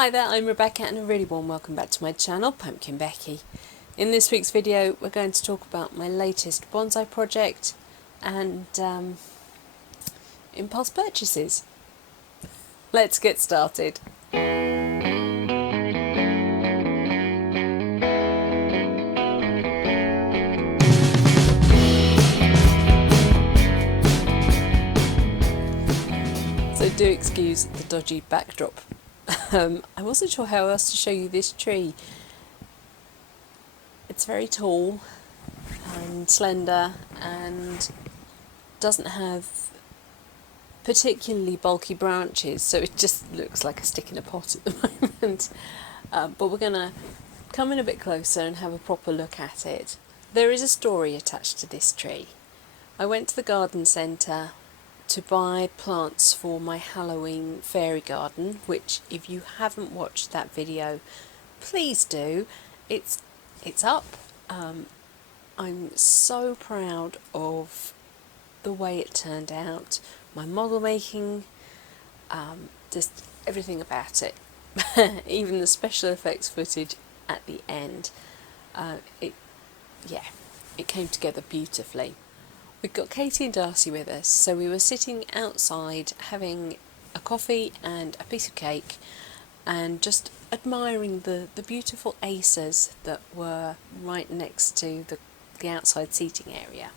Hi there, I'm Rebecca and a really warm welcome back to my channel, PumpkinBecki. In this week's video we're going to talk about my latest bonsai project and impulse purchases. Let's get started. So do excuse the dodgy backdrop. I wasn't sure how else to show you this tree. It's very tall and slender and doesn't have particularly bulky branches, so it just looks like a stick in a pot at the moment. But we're going to come in a bit closer and have a proper look at it. There is a story attached to this tree. I went to the garden centre to buy plants for my Halloween fairy garden, which if you haven't watched that video, please do. It's up. I'm so proud of the way it turned out, my model making, just everything about it. Even the special effects footage at the end. It came together beautifully. We've got Katie and Darcy with us, so we were sitting outside having a coffee and a piece of cake and just admiring the beautiful acers that were right next to the outside seating area.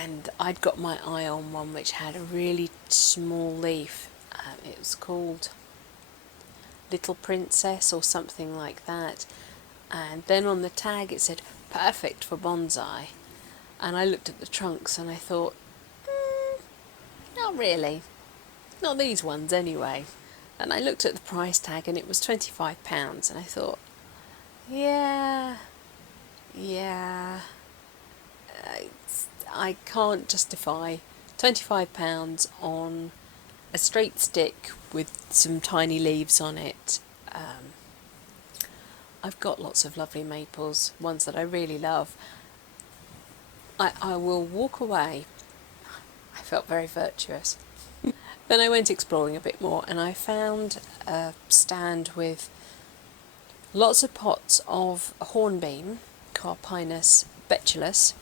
And I'd got my eye on one which had a really small leaf. It was called Little Princess or something like that. And then on the tag it said, perfect for bonsai. And I looked at the trunks and I thought, not really. Not these ones anyway. And I looked at the price tag and it was £25 and I thought, yeah, I can't justify £25 on a straight stick with some tiny leaves on it. I've got lots of lovely maples, ones that I really love. I will walk away. I felt very virtuous. Then I went exploring a bit more and I found a stand with lots of pots of Hornbeam, Carpinus, betulus,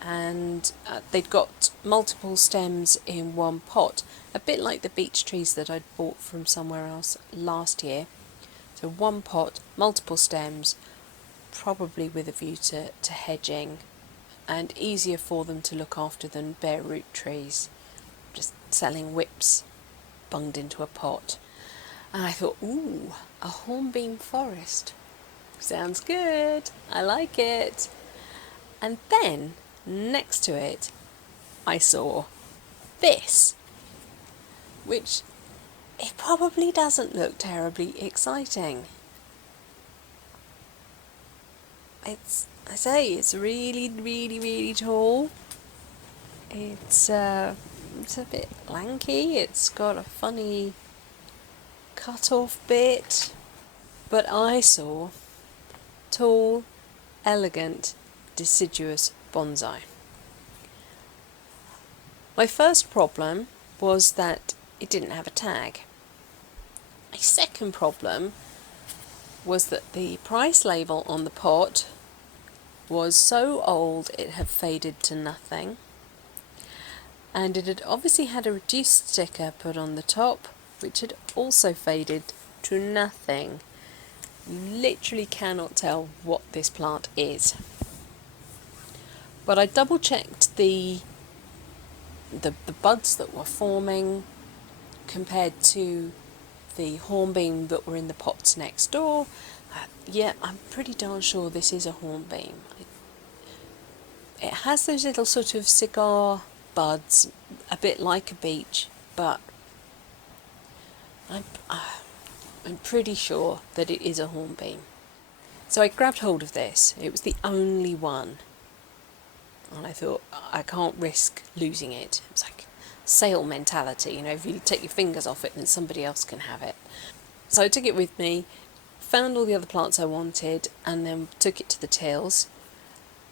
and they'd got multiple stems in one pot, a bit like the beech trees that I'd bought from somewhere else last year. So one pot, multiple stems, probably with a view to hedging, and easier for them to look after than bare root trees, just selling whips bunged into a pot. And I thought, ooh, a Hornbeam Forest. Sounds good, I like it. And then, next to it, I saw this, which it probably doesn't look terribly exciting. It's really, really, really tall. It's a bit lanky. It's got a funny cut-off bit. But I saw tall, elegant, deciduous bonsai. My first problem was that it didn't have a tag. My second problem was that the price label on the pot was so old it had faded to nothing, and it had obviously had a reduced sticker put on the top which had also faded to nothing. You literally cannot tell what this plant is. But I double checked the buds that were forming compared to the hornbeam that were in the pots next door. Yeah, I'm pretty darn sure this is a hornbeam. It has those little sort of cigar buds, a bit like a beech, but I'm pretty sure that it is a hornbeam. So I grabbed hold of this. It was the only one. And I thought, I can't risk losing it. It was like sale mentality, you know, if you take your fingers off it then somebody else can have it. So I took it with me, found all the other plants I wanted, and then took it to the tills.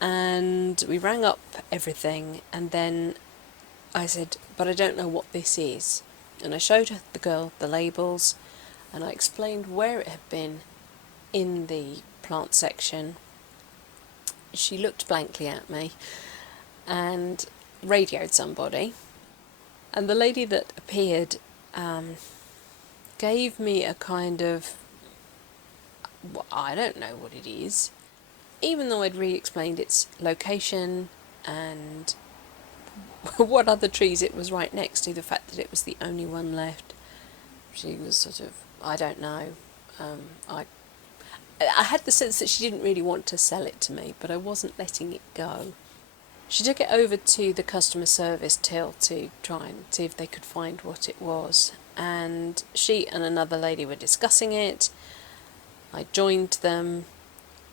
And we rang up everything, and then I said, but I don't know what this is. And I showed the girl the labels, and I explained where it had been in the plant section. She looked blankly at me and radioed somebody, and the lady that appeared gave me a kind of, well, I don't know what it is, even though I'd re-explained its location and what other trees it was right next to, the fact that it was the only one left. She was sort of, I don't know, I had the sense that she didn't really want to sell it to me, but I wasn't letting it go. She took it over to the customer service till to try and see if they could find what it was, and she and another lady were discussing it. I joined them,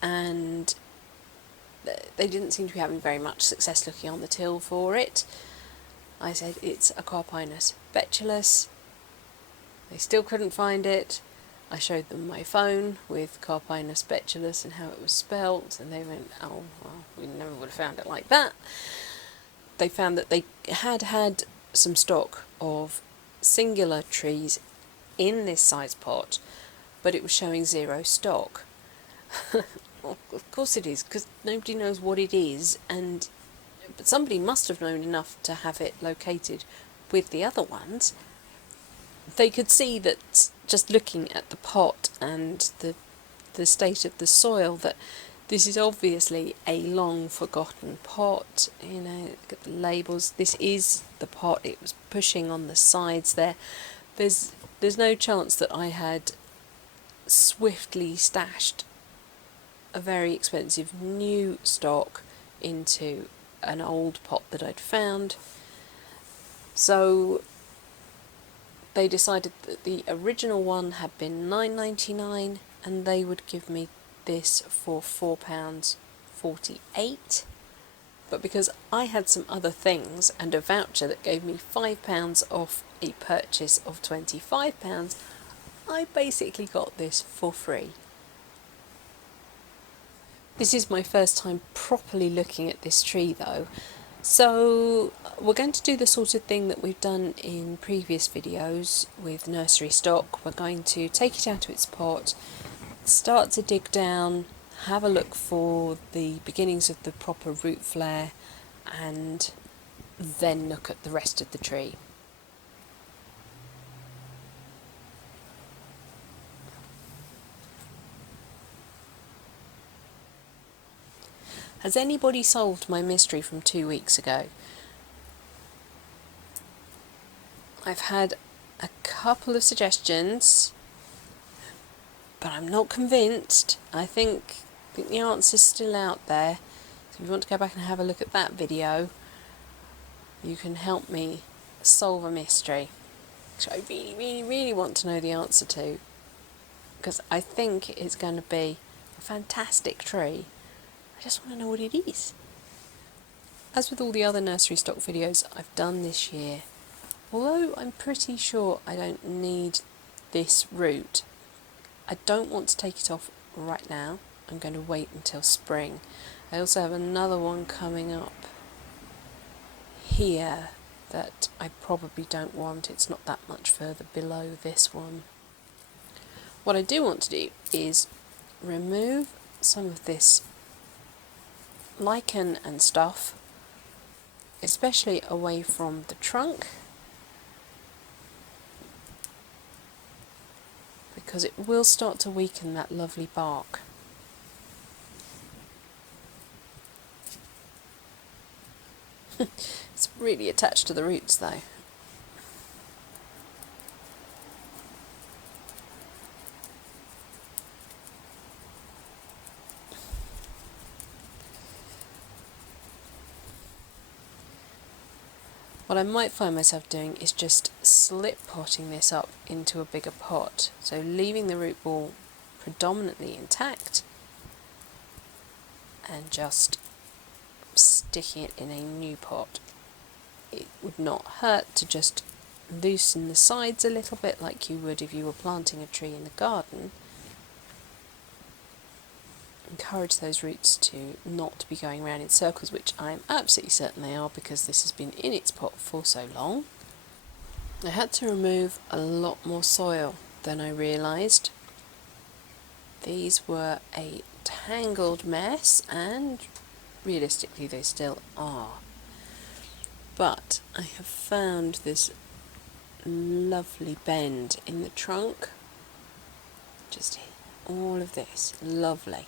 and they didn't seem to be having very much success looking on the till for it. I said it's a Carpinus betulus. They still couldn't find it. I showed them my phone with Carpinus betulus and how it was spelt, and they went, oh, well, we never would have found it like that. They found that they had some stock of singular trees in this size pot, but it was showing zero stock. Well, of course it is, because nobody knows what it is, but somebody must have known enough to have it located with the other ones. They could see that just looking at the pot and the state of the soil, that this is obviously a long forgotten pot. You know, look at the labels. This is the pot. It was pushing on the sides there. There's no chance that I had swiftly stashed a very expensive new stock into an old pot that I'd found. So they decided that the original one had been £9.99 and they would give me this for £4.48. But because I had some other things and a voucher that gave me £5 off a purchase of £25, I basically got this for free. This is my first time properly looking at this tree though, so we're going to do the sort of thing that we've done in previous videos with nursery stock. We're going to take it out of its pot, start to dig down, have a look for the beginnings of the proper root flare, and then look at the rest of the tree. Has anybody solved my mystery from 2 weeks ago? I've had a couple of suggestions, but I'm not convinced. I think the answer's still out there. So if you want to go back and have a look at that video, you can help me solve a mystery, which I really, really, really want to know the answer to, because I think it's going to be a fantastic tree. I just want to know what it is. As with all the other nursery stock videos I've done this year, although I'm pretty sure I don't need this root, I don't want to take it off right now. I'm going to wait until spring. I also have another one coming up here that I probably don't want. It's not that much further below this one. What I do want to do is remove some of this lichen and stuff, especially away from the trunk, because it will start to weaken that lovely bark. It's really attached to the roots though. What I might find myself doing is just slip potting this up into a bigger pot, so leaving the root ball predominantly intact and just sticking it in a new pot. It would not hurt to just loosen the sides a little bit like you would if you were planting a tree in the garden. Encourage those roots to not be going around in circles, which I'm absolutely certain they are because this has been in its pot for so long. I had to remove a lot more soil than I realised. These were a tangled mess, and realistically they still are. But I have found this lovely bend in the trunk. Just all of this, lovely.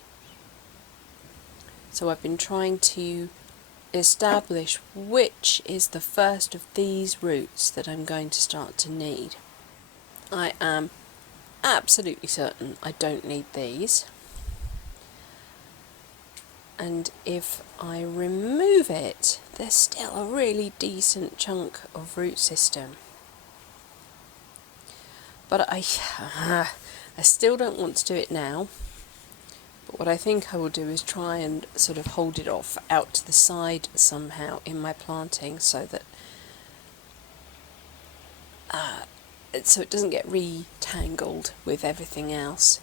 So I've been trying to establish which is the first of these roots that I'm going to start to need. I am absolutely certain I don't need these. And if I remove it, there's still a really decent chunk of root system. But I still don't want to do it now. But what I think I will do is try and sort of hold it off out to the side somehow in my planting, so that so it doesn't get re-tangled with everything else.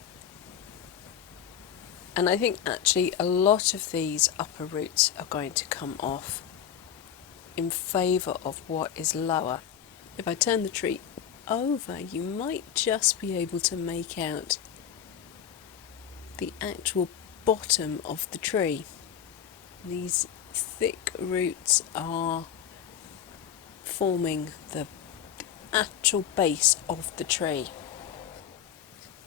And I think actually a lot of these upper roots are going to come off in favour of what is lower. If I turn the tree over, you might just be able to make out the actual bottom of the tree. These thick roots are forming the actual base of the tree.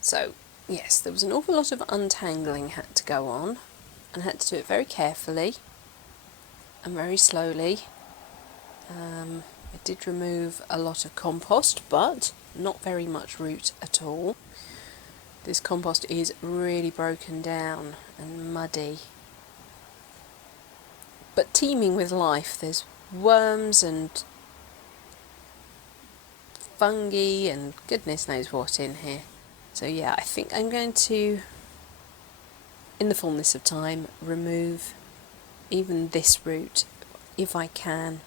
So yes, there was an awful lot of untangling had to go on, and I had to do it very carefully and very slowly. I did remove a lot of compost, but not very much root at all. This compost is really broken down and muddy, but teeming with life. There's worms and fungi and goodness knows what in here. So yeah, I think I'm going to, in the fullness of time, remove even this root if I can.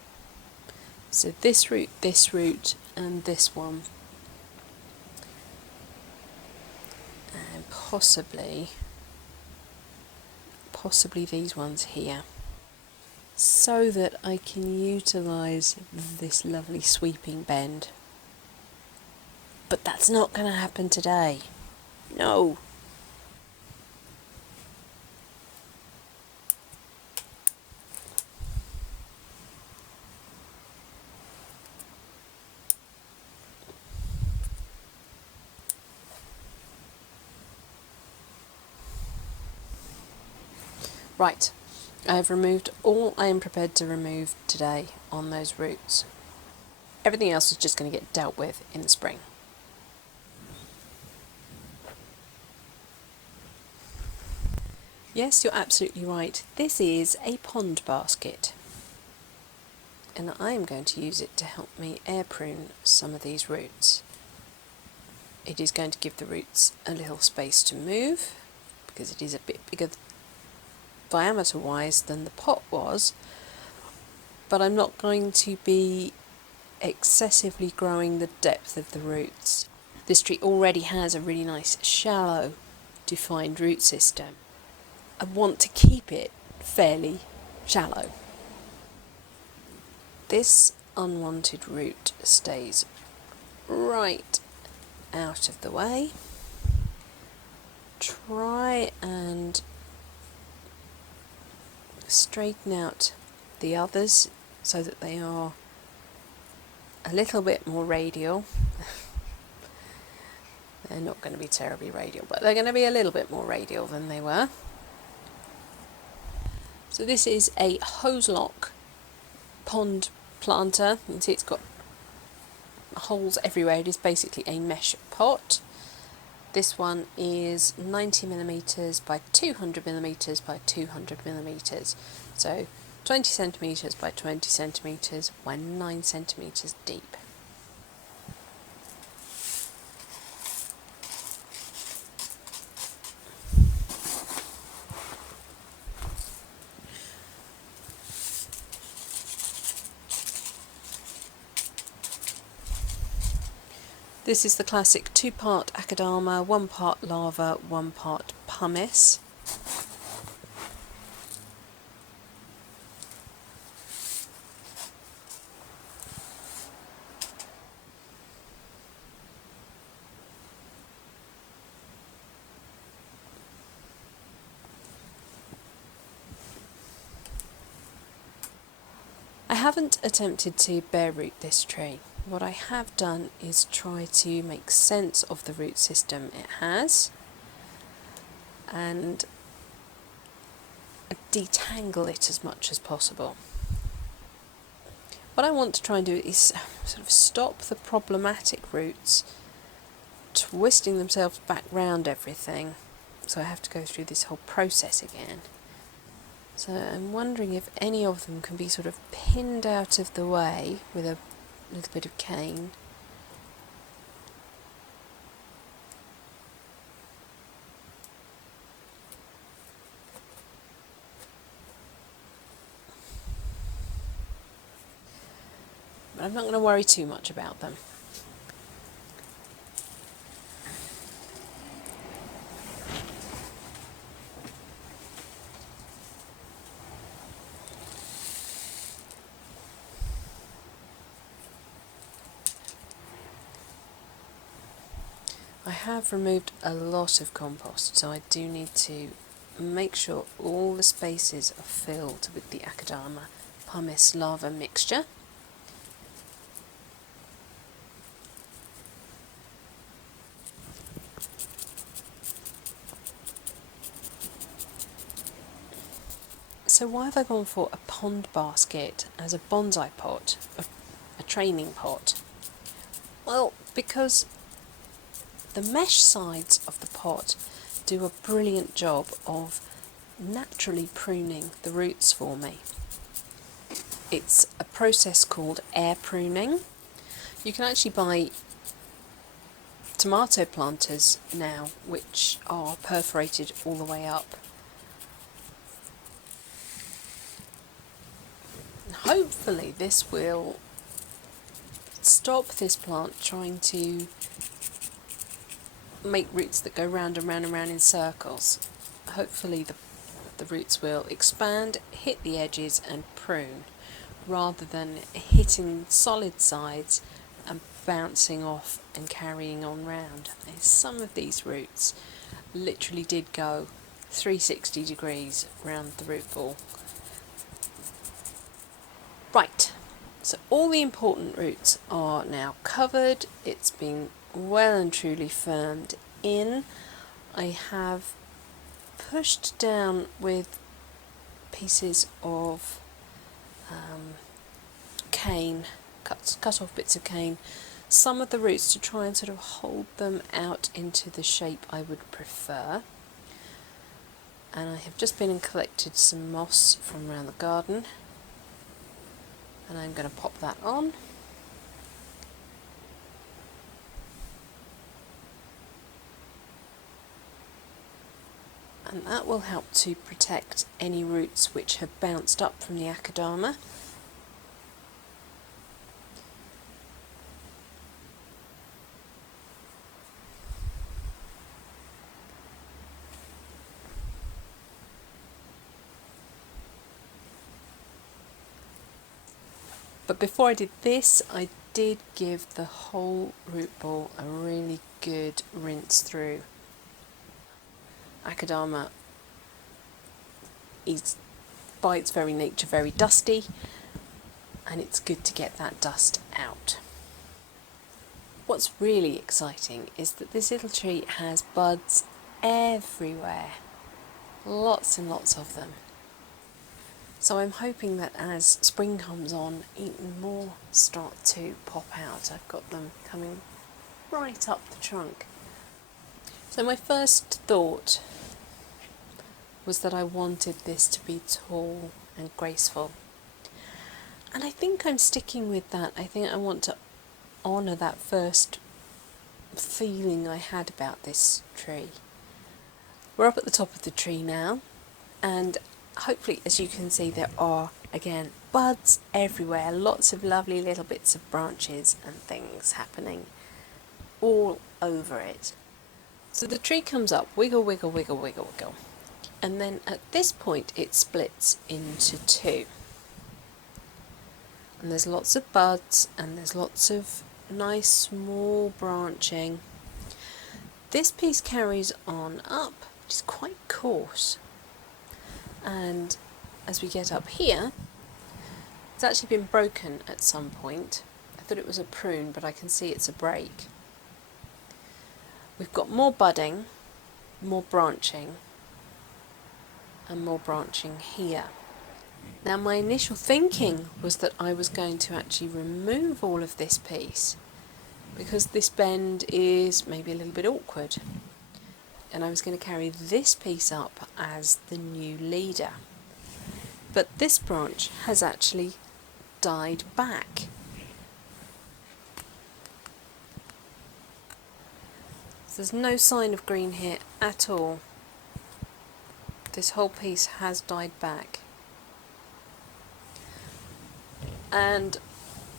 So this root, and this one. And possibly these ones here, so that I can utilise this lovely sweeping bend. But that's not going to happen today. No. Right, I have removed all I am prepared to remove today on those roots. Everything else is just going to get dealt with in the spring. Yes, you're absolutely right. This is a pond basket, and I am going to use it to help me air prune some of these roots. It is going to give the roots a little space to move, because it is a bit bigger diameter wise than the pot was, but I'm not going to be excessively growing the depth of the roots. This tree already has a really nice shallow defined root system. I want to keep it fairly shallow. This unwanted root stays right out of the way. Try and straighten out the others so that they are a little bit more radial. They're not going to be terribly radial, but they're going to be a little bit more radial than they were. So this is a Hoselock Pond planter. You can see it's got holes everywhere. It is basically a mesh pot. This one is 90mm by 200mm by 200mm. So 20cm by 20cm by 9cm deep. This is the classic 2-part Akadama, 1 part lava, 1 part pumice. haven't attempted to bare root this tree. What I have done is try to make sense of the root system it has and detangle it as much as possible. What I want to try and do is sort of stop the problematic roots twisting themselves back round everything, so I have to go through this whole process again. So I'm wondering if any of them can be sort of pinned out of the way with a little bit of cane. But I'm not going to worry too much about them. I have removed a lot of compost, so I do need to make sure all the spaces are filled with the Akadama pumice lava mixture. So why have I gone for a pond basket as a bonsai pot, a training pot? Well, because the mesh sides of the pot do a brilliant job of naturally pruning the roots for me. It's a process called air pruning. You can actually buy tomato planters now which are perforated all the way up. Hopefully this will stop this plant trying to make roots that go round and round and round in circles. Hopefully the roots will expand, hit the edges and prune, rather than hitting solid sides and bouncing off and carrying on round. And some of these roots literally did go 360 degrees round the root ball. Right, so all the important roots are now covered. It's been well and truly firmed in. I have pushed down with pieces of cane, cut off bits of cane, some of the roots to try and sort of hold them out into the shape I would prefer. And I have just been and collected some moss from around the garden, and I'm going to pop that on. And that will help to protect any roots which have bounced up from the Akadama. But before I did this, I did give the whole root ball a really good rinse through. Akadama is by its very nature very dusty, and it's good to get that dust out. What's really exciting is that this little tree has buds everywhere, lots and lots of them. So I'm hoping that as spring comes on, even more start to pop out. I've got them coming right up the trunk. So my first thought was that I wanted this to be tall and graceful. And I think I'm sticking with that. I think I want to honour that first feeling I had about this tree. We're up at the top of the tree now, and hopefully, as you can see, there are, again, buds everywhere, lots of lovely little bits of branches and things happening all over it. So the tree comes up, wiggle, wiggle, wiggle, wiggle, wiggle. And then at this point it splits into two. And there's lots of buds and there's lots of nice small branching. This piece carries on up, which is quite coarse. And as we get up here, It's actually been broken at some point. I thought it was a prune, but I can see it's a break. We've got more budding, more branching, and more branching here. Now my initial thinking was that I was going to actually remove all of this piece because this bend is maybe a little bit awkward, and I was going to carry this piece up as the new leader. But this branch has actually died back. So there's no sign of green here at all. This whole piece has died back. And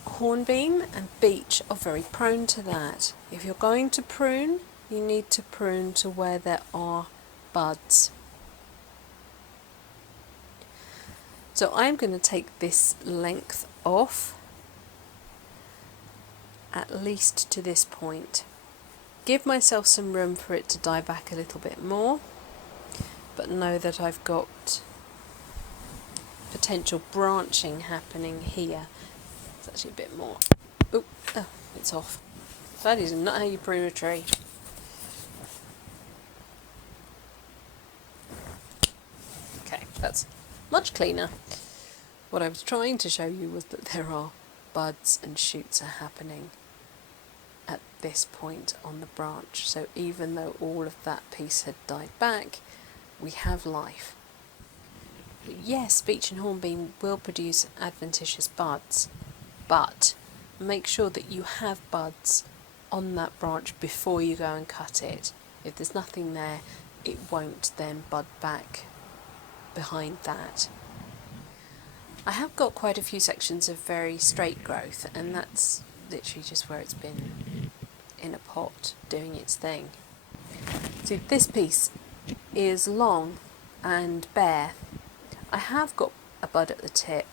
hornbeam and beech are very prone to that. If you're going to prune, you need to prune to where there are buds. So I'm going to take this length off, at least to this point. Give myself some room for it to die back a little bit more, but know that I've got potential branching happening here. It's actually a bit more. Oh, it's off. That is not how you prune a tree. Okay, that's much cleaner. What I was trying to show you was that there are buds and shoots are happening at this point on the branch. So even though all of that piece had died back, we have life. Yes, beech and hornbeam will produce adventitious buds, but make sure that you have buds on that branch before you go and cut it. If there's nothing there, it won't then bud back behind that. I have got quite a few sections of very straight growth, and that's literally just where it's been in a pot doing its thing. See, this piece is long and bare. I have got a bud at the tip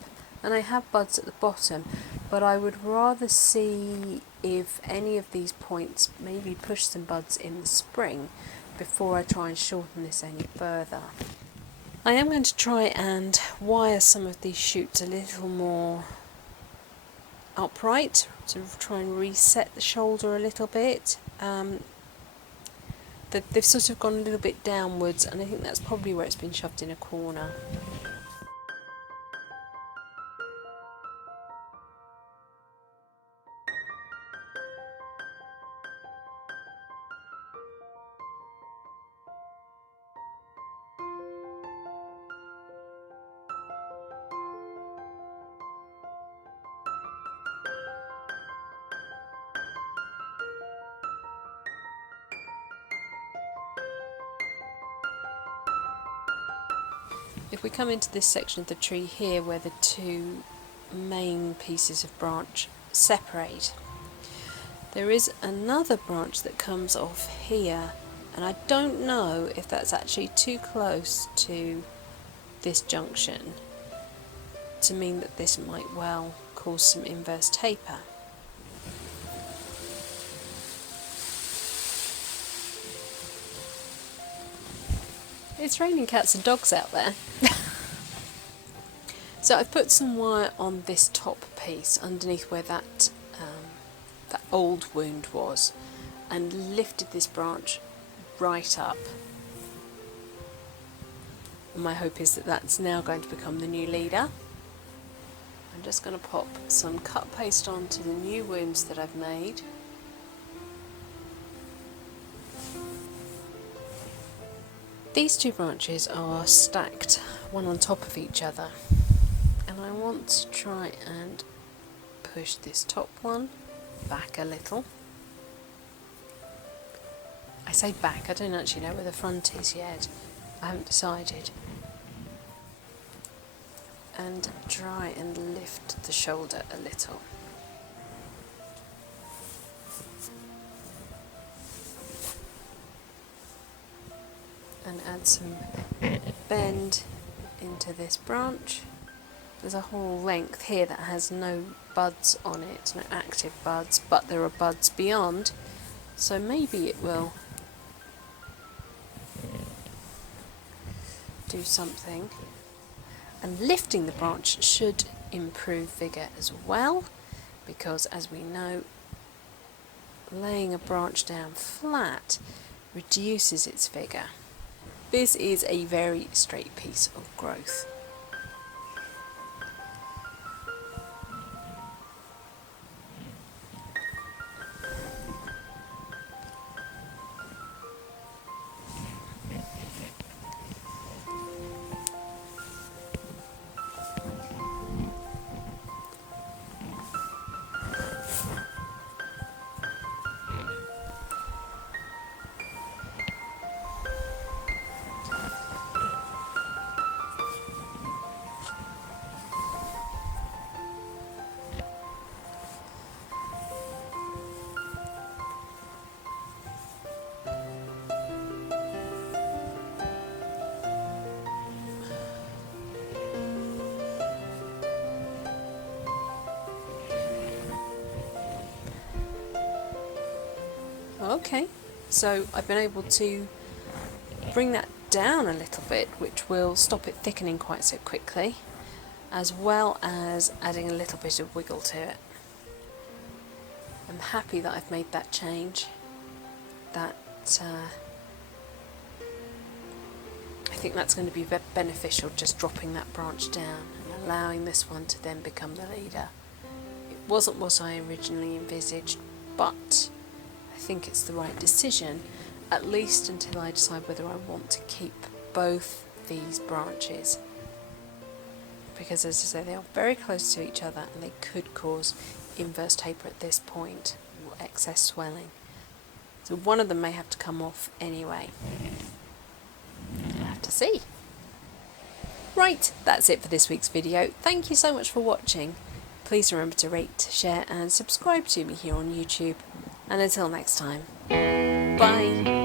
and I have buds at the bottom, but I would rather see if any of these points maybe push some buds in the spring before I try and shorten this any further. I am going to try and wire some of these shoots a little more upright to try and reset the shoulder a little bit. They've sort of gone a little bit downwards, and I think that's probably where it's been shoved in a corner. If we come into this section of the tree here where the two main pieces of branch separate, there is another branch that comes off here, and I don't know if that's actually too close to this junction to mean that this might well cause some inverse taper. It's raining cats and dogs out there. So I've put some wire on this top piece underneath where that old wound was, and lifted this branch right up. And my hope is that that's now going to become the new leader. I'm just going to pop some cut paste onto the new wounds that I've made. These two branches are stacked one on top of each other, and I want to try and push this top one back a little. I say back, I don't actually know where the front is yet. I haven't decided. And try and lift the shoulder a little. And add some bend into this branch. There's a whole length here that has no buds on it, no active buds, but there are buds beyond, so maybe it will do something. And lifting the branch should improve vigour as well, because as we know, laying a branch down flat reduces its vigour. This is a very straight piece of growth. Okay, so I've been able to bring that down a little bit, which will stop it thickening quite so quickly, as well as adding a little bit of wiggle to it. I'm happy that I've made that change. I think that's going to be beneficial, just dropping that branch down and allowing this one to then become the leader. It wasn't what I originally envisaged, but I think it's the right decision, at least until I decide whether I want to keep both these branches. Because as I say, they are very close to each other and they could cause inverse taper at this point, or excess swelling. So one of them may have to come off anyway. We'll have to see. Right, that's it for this week's video. Thank you so much for watching. Please remember to rate, share and subscribe to me here on YouTube. And until next time, bye!